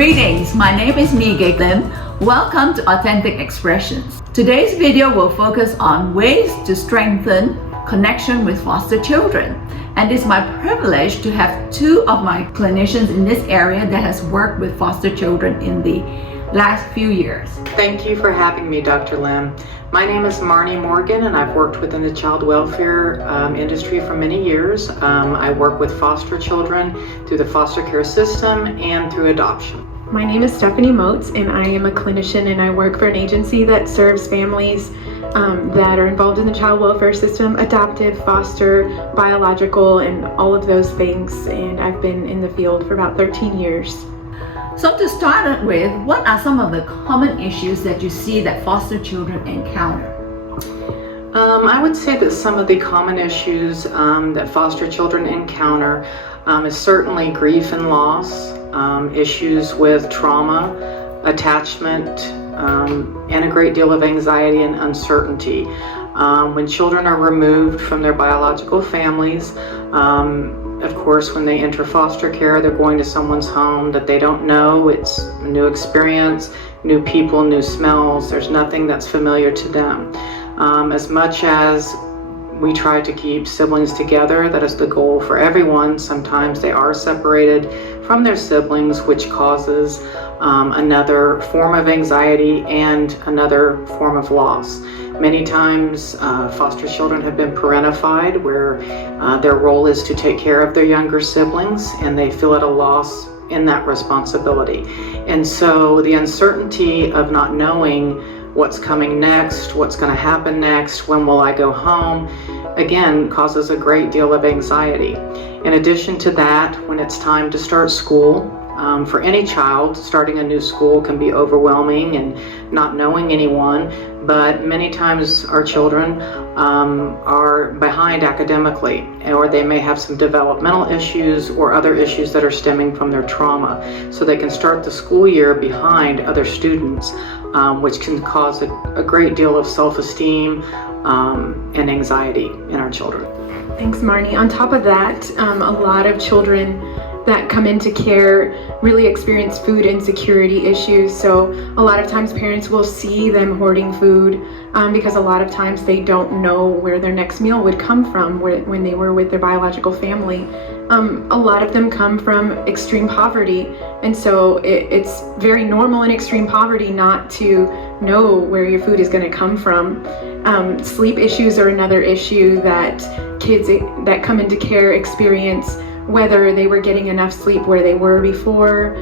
Greetings, my name is Mige Lim. Welcome to Authentic Expressions. Today's video will focus on ways to strengthen connection with foster children. And it's my privilege to have two of my clinicians in this area that has worked with foster children in the last few years. Thank you for having me, Dr. Lim. My name is Marnie Morgan, and I've worked within the child welfare industry for many years. I work with foster children through the foster care system and through adoption. My name is Stephanie Motes, and I am a clinician, and I work for an agency that serves families that are involved in the child welfare system, adoptive, foster, biological, and all of those things. And I've been in the field for about 13 years. So to start with, what are some of the common issues that you see that foster children encounter? I would say that some of the common issues that foster children encounter is certainly grief and loss, issues with trauma, attachment, and a great deal of anxiety and uncertainty. When children are removed from their biological families, of course, when they enter foster care, they're going to someone's home that they don't know. It's a new experience, new people, new smells. There's nothing that's familiar to them. As much as we try to keep siblings together, that is the goal for everyone. Sometimes they are separated from their siblings, which causes another form of anxiety and another form of loss. Many times foster children have been parentified, where their role is to take care of their younger siblings, and they feel at a loss in that responsibility. And so the uncertainty of not knowing what's coming next, what's going to happen next, when will I go home, again, causes a great deal of anxiety. In addition to that, when it's time to start school, for any child, starting a new school can be overwhelming and not knowing anyone, but many times our children are behind academically, or they may have some developmental issues or other issues that are stemming from their trauma. So they can start the school year behind other students, which can cause a great deal of self-esteem and anxiety in our children. Thanks, Marnie. On top of that, a lot of children that come into care really experience food insecurity issues. So a lot of times parents will see them hoarding food because a lot of times they don't know where their next meal would come from when they were with their biological family. A lot of them come from extreme poverty, and so it's very normal in extreme poverty not to know where your food is going to come from. Sleep issues are another issue that kids that come into care experience, whether they were getting enough sleep where they were before.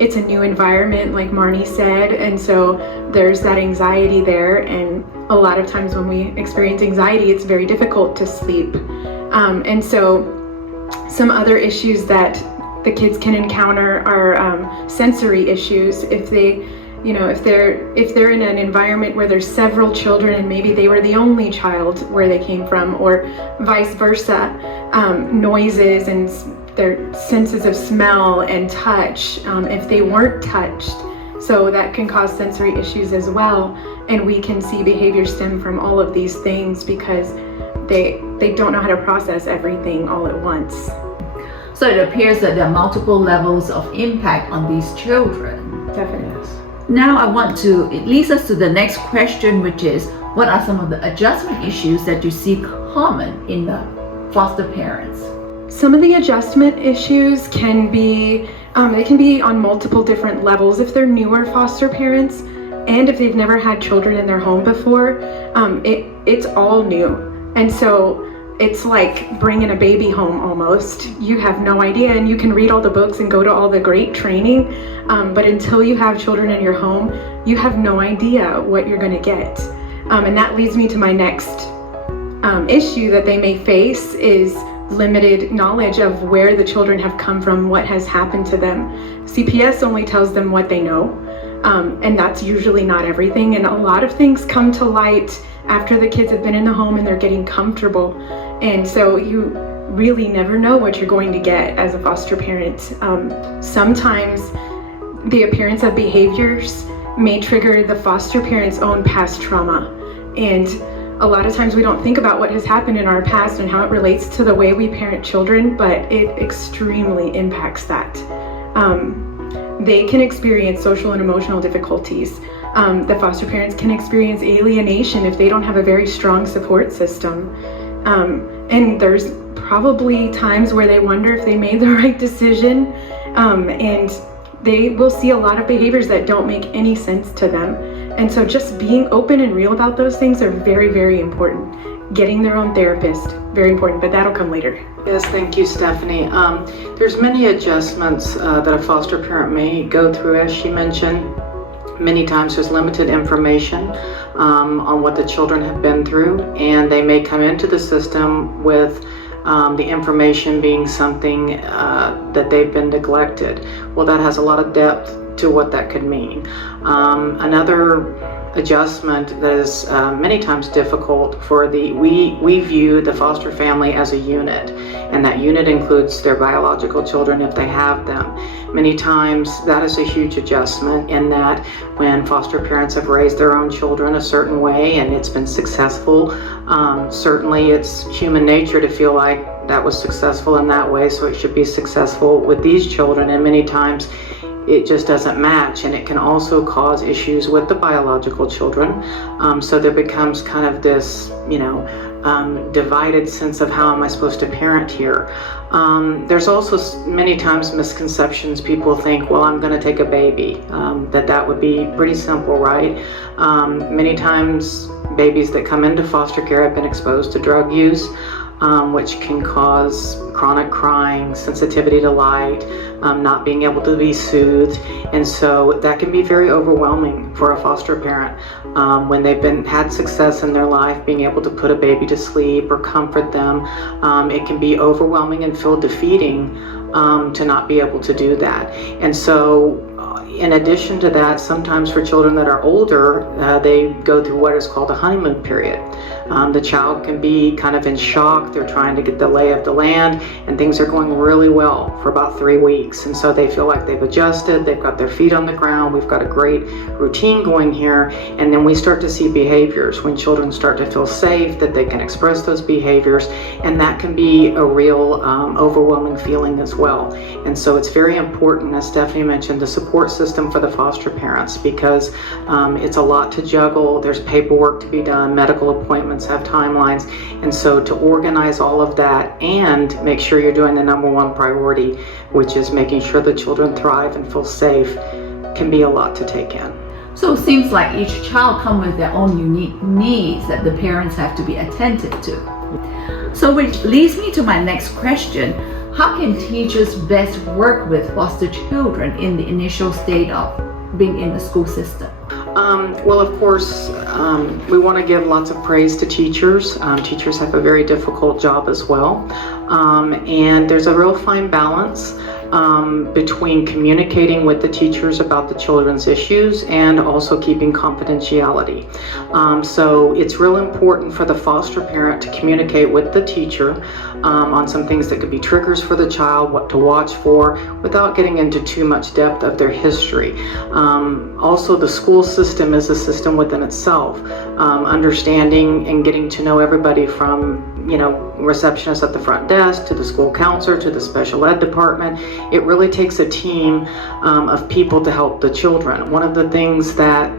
It's a new environment, like Marnie said, and so there's that anxiety there, and a lot of times when we experience anxiety, it's very difficult to sleep. And so some other issues that the kids can encounter are sensory issues. If they're in an environment where there's several children and maybe they were the only child where they came from, or vice versa, noises and their senses of smell and touch, if they weren't touched. So that can cause sensory issues as well. And we can see behavior stem from all of these things because they don't know how to process everything all at once. So it appears that there are multiple levels of impact on these children. Definitely. Now it leads us to the next question, which is, what are some of the adjustment issues that you see common in the foster parents? Some of the adjustment issues can be, they can be on multiple different levels. If they're newer foster parents, and if they've never had children in their home before, it's all new. And so it's like bringing a baby home almost. You have no idea, and you can read all the books and go to all the great training, but until you have children in your home, you have no idea what you're going to get. And that leads me to my next issue that they may face is limited knowledge of where the children have come from, what has happened to them. CPS only tells them what they know, and that's usually not everything. And a lot of things come to light after the kids have been in the home and they're getting comfortable. And so you really never know what you're going to get as a foster parent. Sometimes the appearance of behaviors may trigger the foster parent's own past trauma. And a lot of times we don't think about what has happened in our past and how it relates to the way we parent children, but it extremely impacts that. they can experience social and emotional difficulties. The foster parents can experience alienation if they don't have a very strong support system. And there's probably times where they wonder if they made the right decision, and they will see a lot of behaviors that don't make any sense to them. And so just being open and real about those things are very, very important. Getting their own therapist, very important, but that'll come later. Yes, thank you, Stephanie. There's many adjustments that a foster parent may go through, as she mentioned. Many times there's limited information on what the children have been through, and they may come into the system with the information being something that they've been neglected. Well, that has a lot of depth to what that could mean. Another adjustment that is many times difficult for we view the foster family as a unit, and that unit includes their biological children if they have them. Many times that is a huge adjustment in that when foster parents have raised their own children a certain way and it's been successful, certainly it's human nature to feel like that was successful in that way, so it should be successful with these children, and many times it just doesn't match, and it can also cause issues with the biological children. So there becomes kind of this, divided sense of how am I supposed to parent here. There's also many times misconceptions. People think, well, I'm going to take a baby, that would be pretty simple, right? Many times babies that come into foster care have been exposed to drug use, which can cause chronic crying, sensitivity to light, not being able to be soothed, and so that can be very overwhelming for a foster parent when they've had success in their life, being able to put a baby to sleep or comfort them. It can be overwhelming and feel defeating to not be able to do that. And so in addition to that, sometimes for children that are older, they go through what is called a honeymoon period. The child can be kind of in shock. They're trying to get the lay of the land, and things are going really well for about 3 weeks. And so they feel like they've adjusted, they've got their feet on the ground, we've got a great routine going here. And then we start to see behaviors when children start to feel safe, that they can express those behaviors, and that can be a real overwhelming feeling as well. And so it's very important, as Stephanie mentioned, the support system for the foster parents, because it's a lot to juggle. There's paperwork to be done, medical appointments have timelines, and so to organize all of that and make sure you're doing the number one priority, which is making sure the children thrive and feel safe, can be a lot to take in. So it seems like each child comes with their own unique needs that the parents have to be attentive to. So which leads me to my next question. How can teachers best work with foster children in the initial state of being in the school system? Well, of course, we want to give lots of praise to teachers. Teachers have a very difficult job as well. And there's a real fine balance between communicating with the teachers about the children's issues and also keeping confidentiality. So it's real important for the foster parent to communicate with the teacher on some things that could be triggers for the child, what to watch for, without getting into too much depth of their history. Also, the school system is a system within itself. Understanding and getting to know everybody from receptionist at the front desk to the school counselor to the special ed department. It really takes a team of people to help the children. One of the things that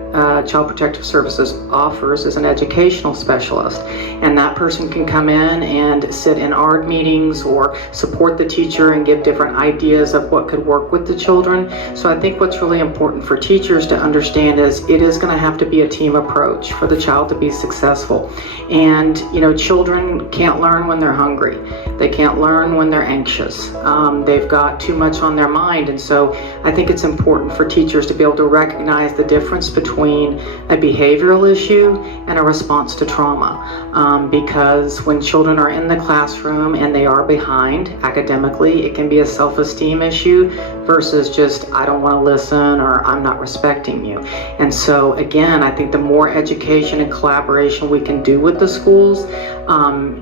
Child Protective Services offers is an educational specialist, and that person can come in and sit in ARD meetings or support the teacher and give different ideas of what could work with the children. So I think what's really important for teachers to understand is it is going to have to be a team approach for the child to be successful. And children can't learn when they're hungry. They can't learn when they're anxious. They've got too much on their mind, and so I think it's important for teachers to be able to recognize the difference between a behavioral issue and a response to trauma, because when children are in the classroom and they are behind academically, it can be a self-esteem issue versus just I don't want to listen or I'm not respecting you. And so again, I think the more education and collaboration we can do with the schools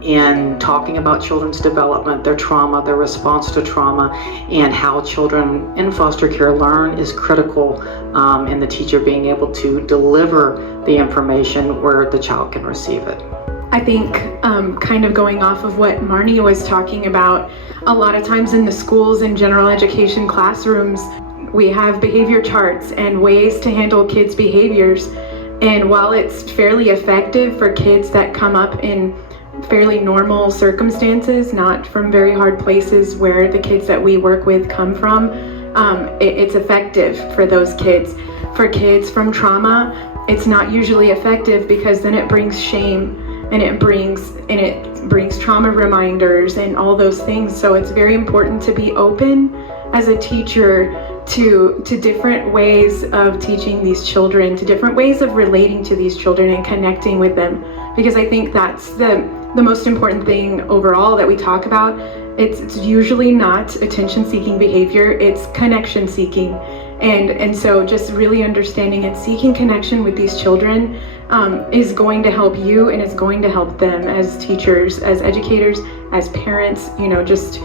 in talking about children's development, their trauma, their response to trauma, and how children in foster care learn is critical in the teacher being able to deliver the information where the child can receive it. I think kind of going off of what Marnie was talking about, a lot of times in the schools and general education classrooms, We have behavior charts and ways to handle kids' behaviors. And while it's fairly effective for kids that come up in fairly normal circumstances, not from very hard places where the kids that we work with come from, it's effective for those kids. For kids from trauma, it's not usually effective because then it brings shame and it brings trauma reminders and all those things. So it's very important to be open as a teacher to different ways of teaching these children, to different ways of relating to these children and connecting with them, because I think that's the most important thing overall that we talk about. It's usually not attention-seeking behavior, it's connection-seeking. And so just really understanding and seeking connection with these children is going to help you, and it's going to help them as teachers, as educators, as parents, just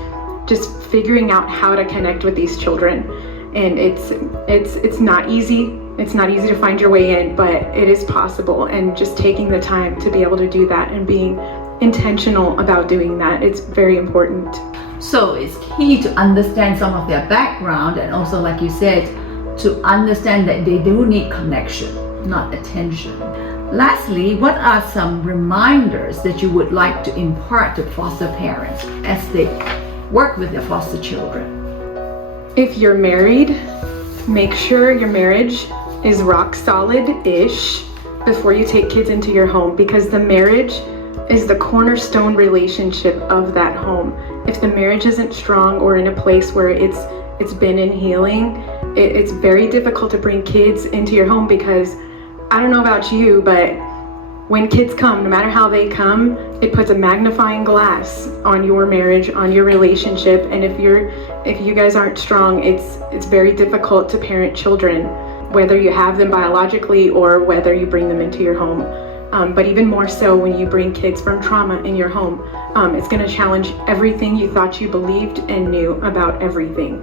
figuring out how to connect with these children. And it's not easy. It's not easy to find your way in, but it is possible. And just taking the time to be able to do that and being intentional about doing that, it's very important. So it's key to understand some of their background, and also, like you said, to understand that they do need connection, not attention. Lastly, what are some reminders that you would like to impart to foster parents as they work with their foster children? If you're married, make sure your marriage is rock solid-ish before you take kids into your home, because the marriage is the cornerstone relationship of that home. If the marriage isn't strong or in a place where it's been in healing, it's very difficult to bring kids into your home, because I don't know about you, but when kids come, no matter how they come, it puts a magnifying glass on your marriage, on your relationship. And if you guys aren't strong, it's very difficult to parent children, whether you have them biologically or whether you bring them into your home. But even more so when you bring kids from trauma in your home, it's going to challenge everything you thought you believed and knew about everything.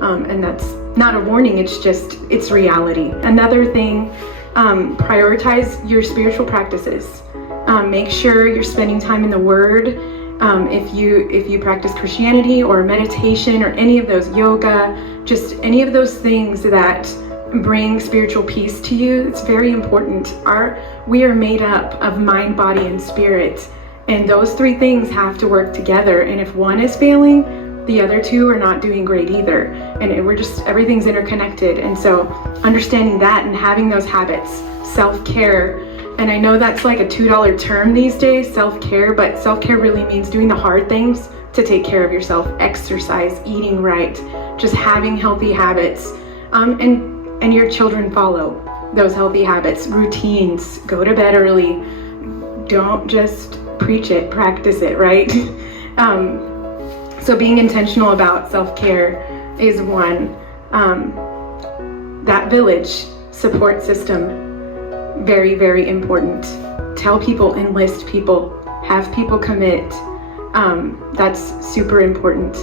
And that's not a warning, it's reality. Another thing, prioritize your spiritual practices. Make sure you're spending time in the Word. If you practice Christianity or meditation or any of those, yoga, just any of those things that bring spiritual peace to you, it's very important. We are made up of mind, body, and spirit, and those three things have to work together. And if one is failing, the other two are not doing great either. And everything's interconnected. And so understanding that and having those habits, self-care, and I know that's like a $2 term these days, self-care, but self-care really means doing the hard things to take care of yourself: exercise, eating right, just having healthy habits, and your children follow those healthy habits, routines, go to bed early. Don't just preach it, practice it, right? So being intentional about self-care is one. That village support system, very, very important. Tell people, enlist people, have people commit. That's super important.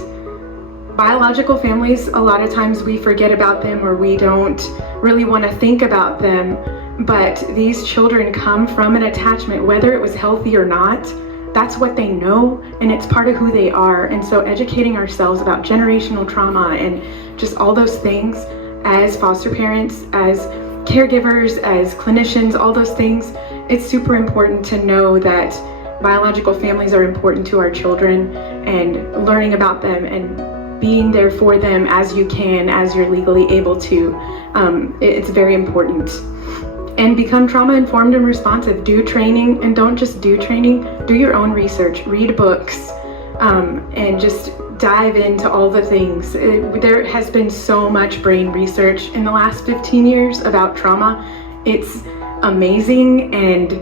Biological families, a lot of times we forget about them, or we don't really want to think about them, but these children come from an attachment, whether it was healthy or not. That's what they know, and it's part of who they are. And so educating ourselves about generational trauma and just all those things as foster parents, as caregivers, as clinicians, all those things, it's super important to know that biological families are important to our children, and learning about them and being there for them as you can, as you're legally able to. It's very important. And become trauma informed and responsive. Do training, and don't just do training, do your own research, read books, and just dive into all the things. There has been so much brain research in the last 15 years about trauma. It's amazing and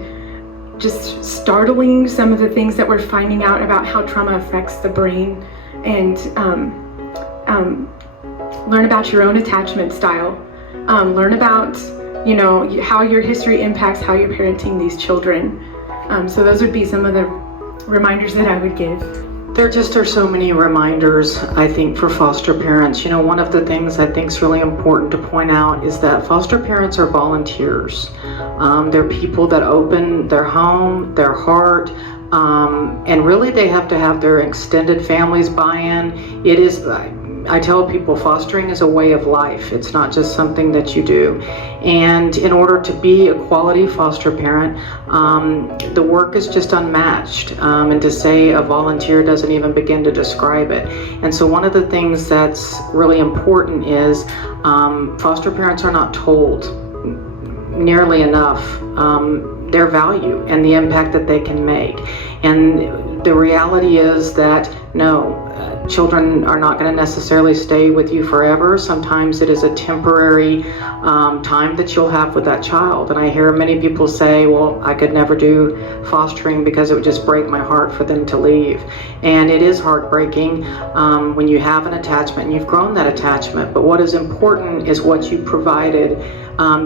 just startling, some of the things that we're finding out about how trauma affects the brain. And learn about your own attachment style. Learn about how your history impacts how you're parenting these children. So those would be some of the reminders that I would give. There just are so many reminders, I think, for foster parents. One of the things I think is really important to point out is that foster parents are volunteers. They're people that open their home, their heart, and really they have to have their extended families buy in. It is I tell people fostering is a way of life. It's not just something that you do. And in order to be a quality foster parent, the work is just unmatched. And to say a volunteer doesn't even begin to describe it. And so one of the things that's really important is foster parents are not told nearly enough their value and the impact that they can make. And the reality is that no, children are not going to necessarily stay with you forever. Sometimes it is a temporary time that you'll have with that child. And I hear many people say, well, I could never do fostering because it would just break my heart for them to leave. And it is heartbreaking when you have an attachment and you've grown that attachment. But what is important is what you provided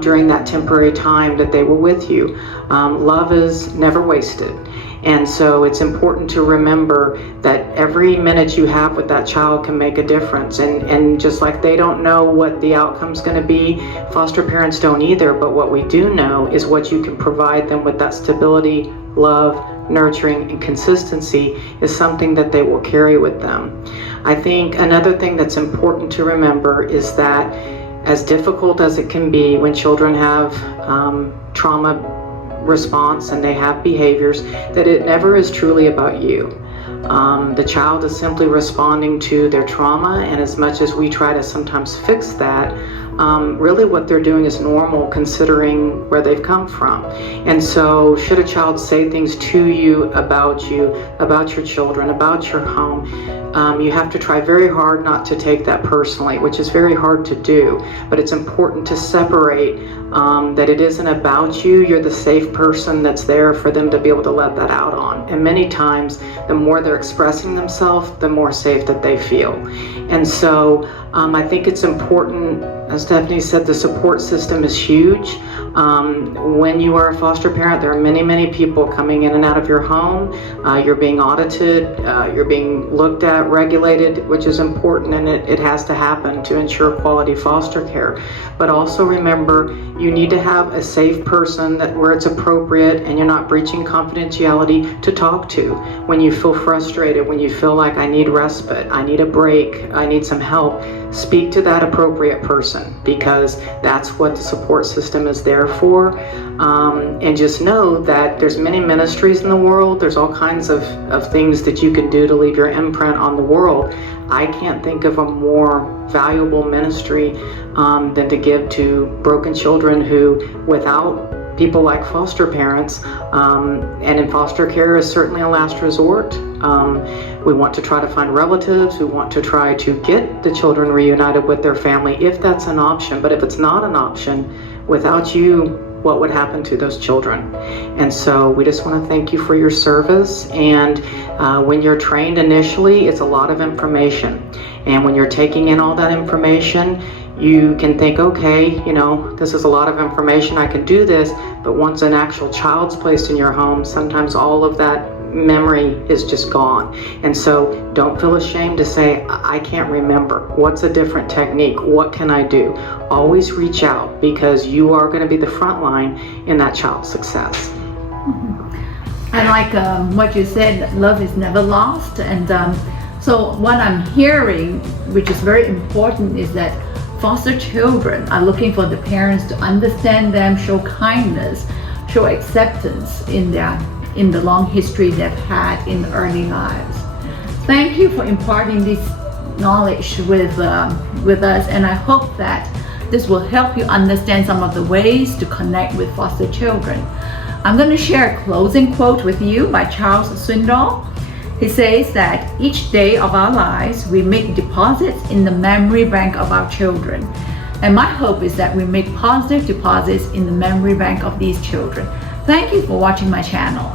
during that temporary time that they were with you. Love is never wasted. And so it's important to remember that every minute you have with that child can make a difference. And just like they don't know what the outcome's going to be, foster parents don't either. But what we do know is what you can provide them with that stability, love, nurturing, and consistency is something that they will carry with them. I think another thing that's important to remember is that as difficult as it can be when children have trauma response and they have behaviors, that it never is truly about you. The child is simply responding to their trauma, and as much as we try to sometimes fix that, really what they're doing is normal considering where they've come from. And so should a child say things to you, about your children, about your home, you have to try very hard not to take that personally, which is very hard to do. But it's important to separate that it isn't about you. You're the safe person that's there for them to be able to let that out on. And many times, the more they're expressing themselves, the more safe that they feel. And so I think it's important, as Stephanie said, the support system is huge. When you are a foster parent, there are many, many people coming in and out of your home. You're being audited, you're being looked at, regulated, which is important, and it has to happen to ensure quality foster care. But also remember, you need to have a safe person that where it's appropriate and you're not breaching confidentiality to talk to. When you feel frustrated, when you feel like I need respite, I need a break, I need some help, speak to that appropriate person, because that's what the support system is there for. And just know that there's many ministries in the world. There's all kinds of things that you can do to leave your imprint on the world. I can't think of a more valuable ministry than to give to broken children who, without people like foster parents, and in foster care is certainly a last resort. We want to try to find relatives. We want to try to get the children reunited with their family if that's an option. But if it's not an option, without you, what would happen to those children? And so we just want to thank you for your service. And when you're trained initially, it's a lot of information. And when you're taking in all that information, you can think, okay, this is a lot of information, I can do this. But once an actual child's placed in your home, sometimes all of that memory is just gone. And so don't feel ashamed to say, I can't remember. What's a different technique? What can I do? Always reach out, because you are going to be the front line in that child's success. I like what you said, love is never lost. And so what I'm hearing, which is very important, is that foster children are looking for the parents to understand them, show kindness, show acceptance in the long history they've had in early lives. Thank you for imparting this knowledge with us, and I hope that this will help you understand some of the ways to connect with foster children. I'm going to share a closing quote with you by Charles Swindoll. He says that each day of our lives we make deposits in the memory bank of our children. And my hope is that we make positive deposits in the memory bank of these children. Thank you for watching my channel.